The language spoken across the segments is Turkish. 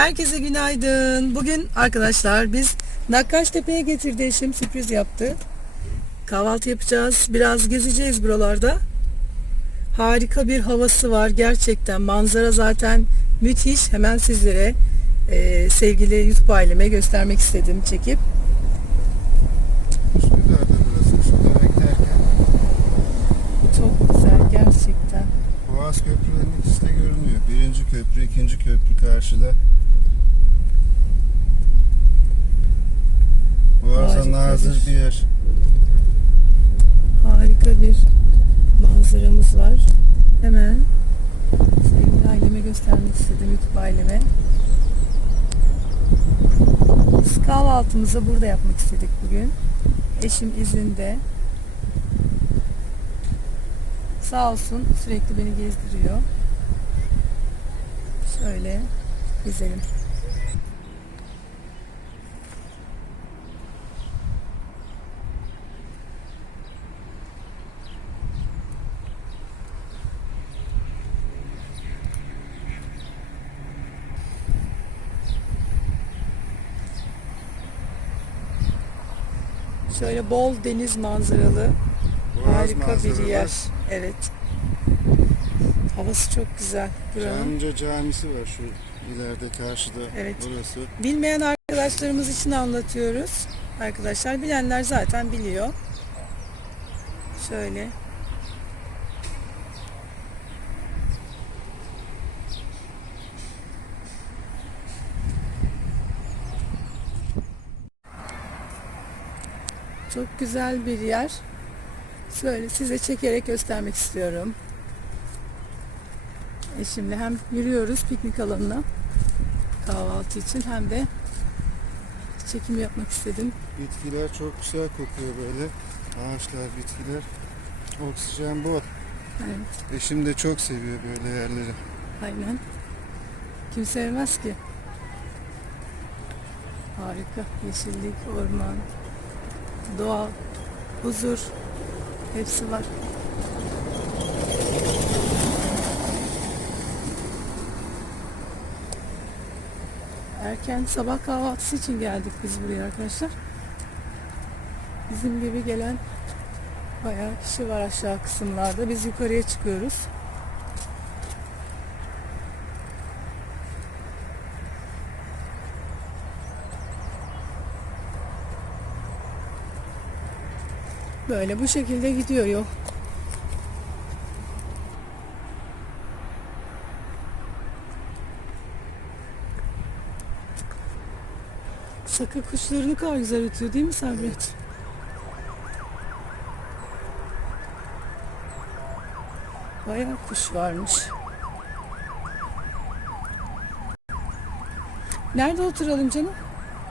Herkese günaydın. Bugün arkadaşlar biz Nakkaştepe'ye getirdi eşim sürpriz yaptı. Kahvaltı yapacağız. Biraz gezeceğiz buralarda. Harika bir havası var gerçekten. Manzara zaten müthiş. Hemen sizlere e, sevgili YouTube aileme göstermek istedim çekip. Üsküdar'da burası. Üsküdar'a giderken Çok güzel gerçekten. Boğaz Köprülerinin ikisi de görünüyor. Birinci köprü, ikinci köprü karşıda. Nazır bir- bir yer. Harika bir manzaramız var. Hemen sevgili aileme göstermek istedim YouTube aileme. Biz kahvaltımızı burada yapmak istedik bugün. Eşim izinde. Sağ olsun sürekli beni gezdiriyor. Şöyle gezelim. Şöyle bol deniz manzaralı Boğaz harika bir manzaralı. yer. Evet. Havası çok güzel buranın. Çamlıca Camisi var şu ileride karşıda. Evet. Burası. Bilmeyen arkadaşlarımız için anlatıyoruz. Arkadaşlar bilenler zaten biliyor. Şöyle. Çok güzel bir yer. Şöyle size çekerek göstermek istiyorum. E şimdi hem yürüyoruz piknik alanına kahvaltı için hem de çekim yapmak istedim. Bitkiler çok güzel kokuyor böyle. Ağaçlar, bitkiler. Oksijen bol. Evet, Eşim de çok seviyor böyle yerleri. aynen. Kim sevmez ki? Harika. Yeşillik, orman, doğa, huzur hepsi var. Erken sabah kahvaltısı için geldik biz buraya arkadaşlar. Bizim gibi gelen bayağı kişi var aşağı kısımlarda. Biz yukarıya çıkıyoruz. Böyle bu şekilde gidiyor yol. Sakın kuşlarını kadar güzel ötüyor değil mi Sabret? Bayağı kuş varmış. Nerede oturalım canım?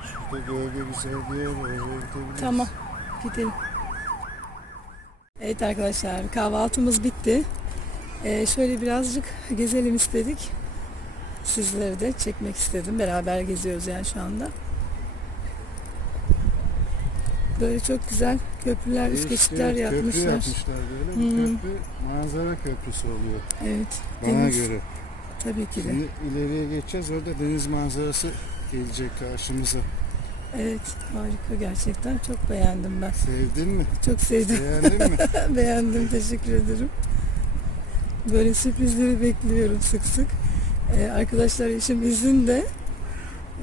Şurada gölge güzel bir yer var. Oraya gidebiliriz. Tamam. Gidelim. Evet arkadaşlar kahvaltımız bitti. Ee, şöyle birazcık gezelim istedik. Sizleri de çekmek istedim. Beraber geziyoruz yani şu anda. Böyle çok güzel köprüler, üst geçitler bir yapmışlar. Köprü yapmışlar böyle. Hı. köprü manzara köprüsü oluyor. Evet. Bana deniz. göre. Tabii ki de. Şimdi ileriye geçeceğiz. Orada deniz manzarası gelecek karşımıza. Evet, harika gerçekten. Çok beğendim ben. Sevdin mi? Çok sevdim. Beğendin mi? Beğendim, teşekkür ederim. Böyle sürprizleri bekliyorum sık sık. Ee, arkadaşlar eşim izinde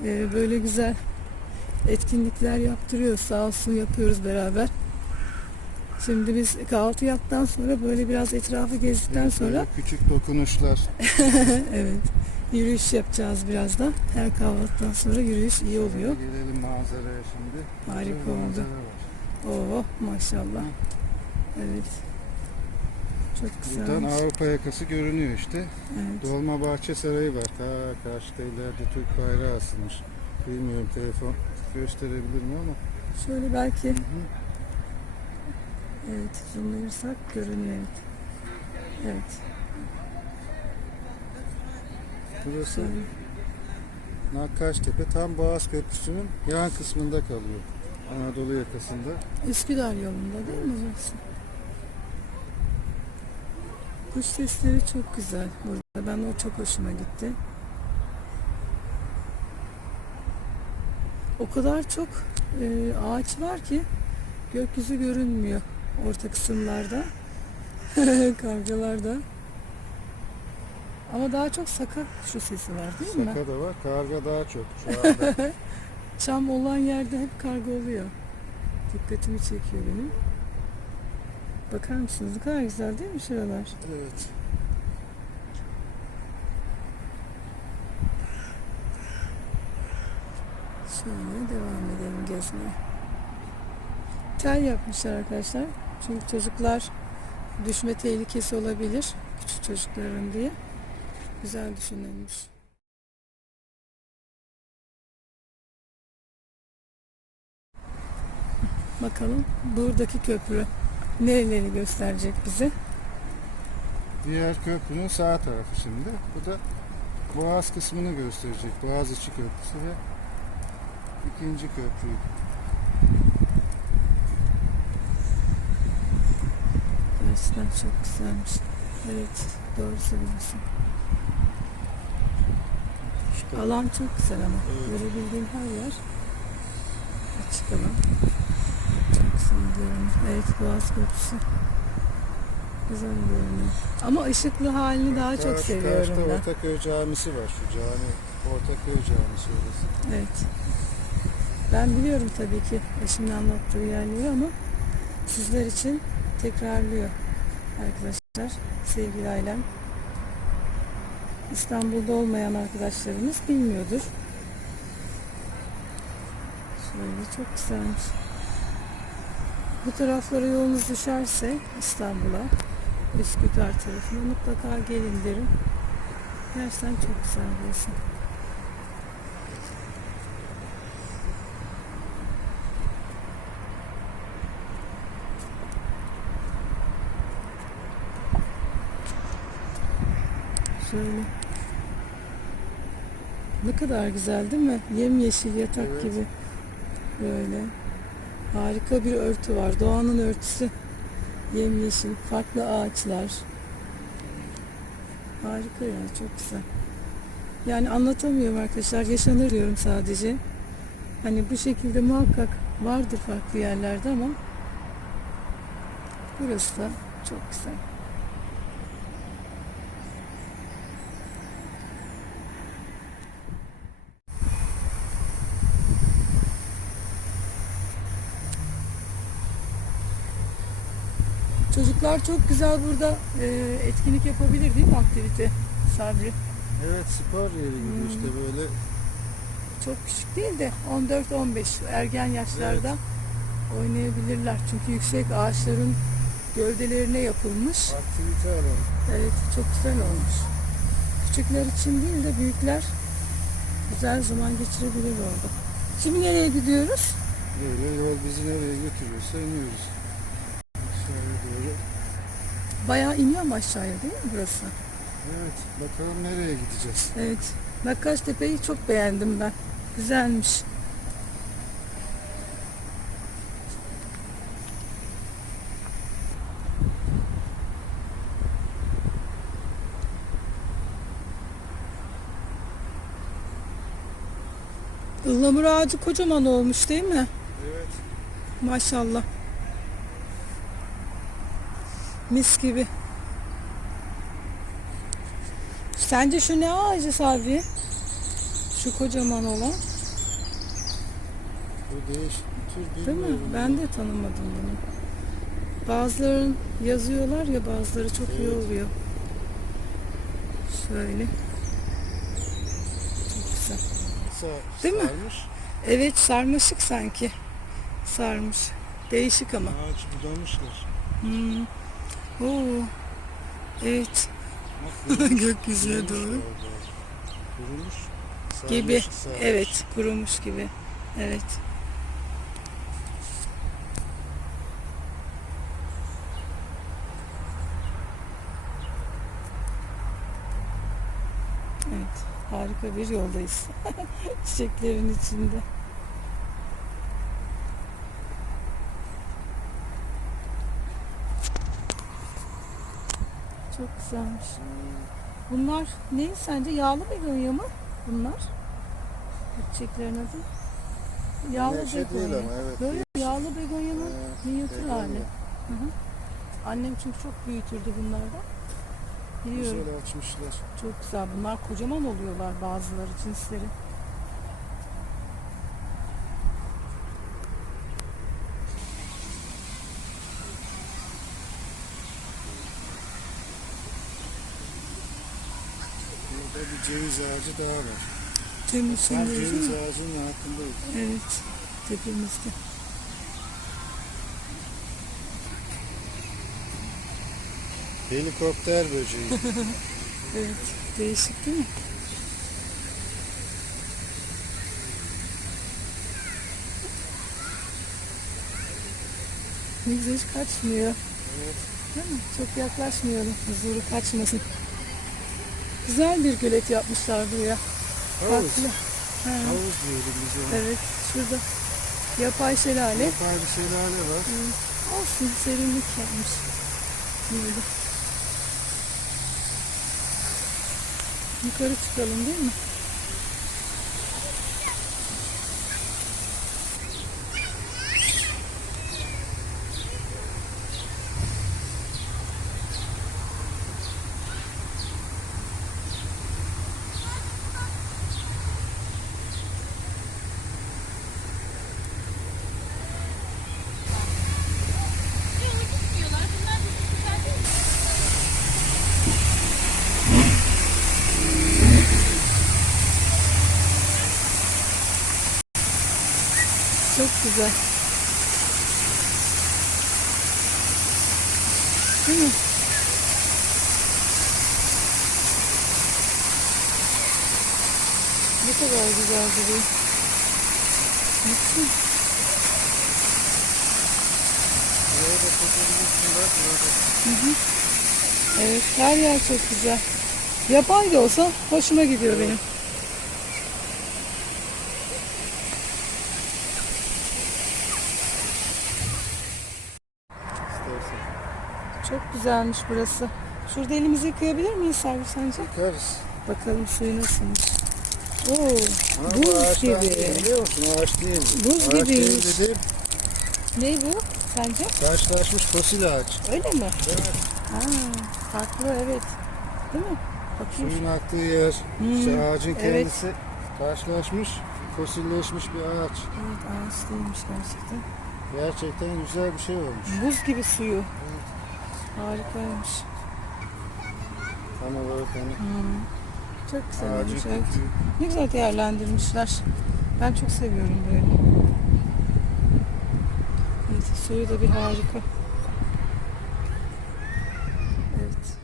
ee, böyle güzel etkinlikler yaptırıyor. Sağ olsun yapıyoruz beraber. Şimdi biz kahvaltı yaptıktan sonra böyle biraz etrafı gezdikten Evet, sonra küçük dokunuşlar. evet yürüyüş yapacağız birazdan. Her kahvaltıdan sonra yürüyüş iyi oluyor. Gelelim manzaraya şimdi. Harika Güzel oldu. Oo maşallah. Evet. Çok Buradan güzelmiş. Avrupa yakası görünüyor işte. Evet. Dolmabahçe Sarayı var. Ta karşıda ileride Türk bayrağı asılmış. Bilmiyorum telefon gösterebilir mi ama. Şöyle belki Hı hı. evet zoomlayırsak görünüyor. Evet. Evet. Burası. Nakkaştepe tam Boğaz Köprüsü'nün yan kısmında kalıyor. Anadolu yakasında. Üsküdar yolunda değil mi burası? Kuş sesleri çok güzel burada. Ben o çok hoşuma gitti. O kadar çok e, ağaç var ki gökyüzü görünmüyor orta kısımlarda. Kargalarda. Ama daha çok saka şu sesi var değil mi? Saka da var. Karga daha çok şu anda. Çam olan yerde hep karga oluyor. Dikkatimi çekiyor benim. Bakar mısınız? Ne kadar güzel değil mi şuralar? evet. Şöyle devam edelim gezmeye. Tel yapmışlar arkadaşlar. Çünkü çocuklar düşme tehlikesi olabilir. Küçük çocukların diye. Güzel düşünülmüş. Bakalım buradaki köprü nereleri gösterecek bize? Diğer köprünün sağ tarafı şimdi. Bu da Boğaz kısmını gösterecek. Boğaz içi köprüsü ve ikinci köprü. Gerçekten çok güzelmiş. Evet doğru söylüyorsun. İşte Alan çok güzel ama. Evet. Görebildiğim her yer açık alan. Çok güzel görünüyor. Evet Boğaz Köprüsü. Güzel görünüyor. Ama ışıklı halini daha çok Karşı- seviyorum Karşıda ben. Ortaköy Camisi var. Şu cami. Ortaköy Camisi orası. Evet. Ben biliyorum tabii ki eşimin anlattığı yerleri ama sizler için tekrarlıyor arkadaşlar, sevgili ailem. İstanbul'da olmayan arkadaşlarımız bilmiyordur. Şöyle çok güzelmiş. Bu taraflara yolunuz düşerse İstanbul'a, Üsküdar tarafına mutlaka gelin derim. Gerçekten çok güzel burası. Şöyle. Ne kadar güzel değil mi? Yemyeşil yatak Evet. gibi. Böyle. Harika bir örtü var. Doğanın örtüsü. Yemyeşil, farklı ağaçlar. Harika ya, çok güzel. Yani anlatamıyorum arkadaşlar. Yaşanır diyorum sadece. Hani bu şekilde muhakkak vardır farklı yerlerde ama burası da çok güzel. Çocuklar çok güzel burada e, etkinlik yapabilir değil mi aktivite Sabri? Evet spor yeri gibi Hmm. işte böyle. Çok küçük değil de 14-15 ergen yaşlarda oynayabilirler. Çünkü yüksek ağaçların gövdelerine yapılmış. Aktivite alanı. Evet çok güzel olmuş. Küçükler için değil de büyükler güzel zaman geçirebilir orada. Şimdi nereye gidiyoruz? Böyle yol bizi nereye götürüyorsa iniyoruz. Bayağı iniyor mu aşağıya değil mi burası? Evet bakalım nereye gideceğiz. Evet. Nakkaş Tepe'yi çok beğendim ben. Güzelmiş. Ihlamur ağacı kocaman olmuş değil mi? Evet. Maşallah. Mis gibi. Sence şu ne ağacı Sabri? Şu kocaman olan. Bu değişik bir tür Değil mi? bilmiyorum. Ben de tanımadım bunu. Bazıların yazıyorlar ya bazıları çok iyi Evet. oluyor. Şöyle. Çok güzel. Sa- Değil mi? sarmış. Evet sarmaşık sanki. Sarmış. Değişik ama. Ağaç budamışlar. Hmm. Oo. Evet. Gökyüzüne kurumuş doğru. Kurumuş. Gibi. Evet. Kurumuş gibi. Evet. Evet. Harika bir yoldayız. Çiçeklerin içinde. Çok güzelmiş. Bunlar ne sence? Yağlı mı mı bunlar? Bu çiçeklerin adı? Yağlı değil begonya. ama evet. Böyle yağlı begonyanın Ee, minyatür begonya. hali. Hı hı. Annem çünkü çok büyütürdü bunlardan. Biliyorum. Güzel açmışlar. Çok güzel. Bunlar kocaman oluyorlar bazıları cinsleri. Burada bir ceviz ağacı daha var. Temiz Tam değil ceviz mi? ağacının altındayız. Evet. Tepemizde. Helikopter böceği. Evet. Değişik değil mi? Güzel hiç kaçmıyor. evet. Değil mi? Çok yaklaşmayalım. Huzuru kaçmasın. Güzel bir gölet yapmışlar buraya. Havuz. Farklı. Ha, Havuz diyelim biz ona. Evet. Şurada yapay şelale. Yapay bir şelale var. Olsun serinlik yapmış. Böyle. Yukarı çıkalım değil mi? Çok güzel. Değil mi? Ne kadar güzel duruyor. Fotoğrafı var. Burada Evet her yer çok güzel. Yapay da olsa hoşuma gidiyor benim. istersen. Çok güzelmiş burası. Şurada elimizi yıkayabilir miyiz Servi sence? Bakarız. Bakalım suyu nasılmış. Oo, Ama bu buz değil, gibi. biliyor musun? Ağaç değil. Buz ağaç gibi. değil dediğim Ne bu sence? taşlaşmış fosil ağaç. Öyle mi? Evet. Ha, farklı evet. Değil mi? Bakayım. Suyun aktığı yer, işte ağacın evet. kendisi taşlaşmış, fosilleşmiş bir ağaç. Evet ağaç değilmiş gerçekten. Gerçekten güzel bir şey olmuş. Buz gibi suyu. Harikaymış. Tam olarak Hmm. Çok güzel ağacın olmuş evet. Ne güzel değerlendirmişler. Ben çok seviyorum böyle. Evet, suyu da bir harika. Evet.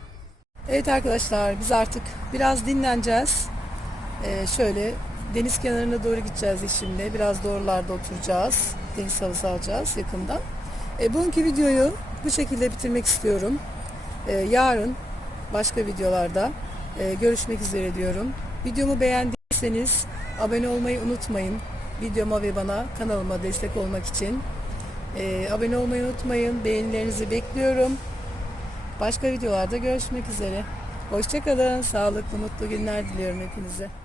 Evet arkadaşlar biz artık biraz dinleneceğiz. Ee, şöyle deniz kenarına doğru gideceğiz şimdi. Biraz doğrularda oturacağız. Deniz havası alacağız yakından. E, bugünkü videoyu bu şekilde bitirmek istiyorum. E, yarın başka videolarda e, görüşmek üzere diyorum. Videomu beğendiyseniz abone olmayı unutmayın. Videoma ve bana kanalıma destek olmak için. E, abone olmayı unutmayın. Beğenilerinizi bekliyorum. Başka videolarda görüşmek üzere. Hoşçakalın. Sağlıklı, mutlu günler diliyorum hepinize.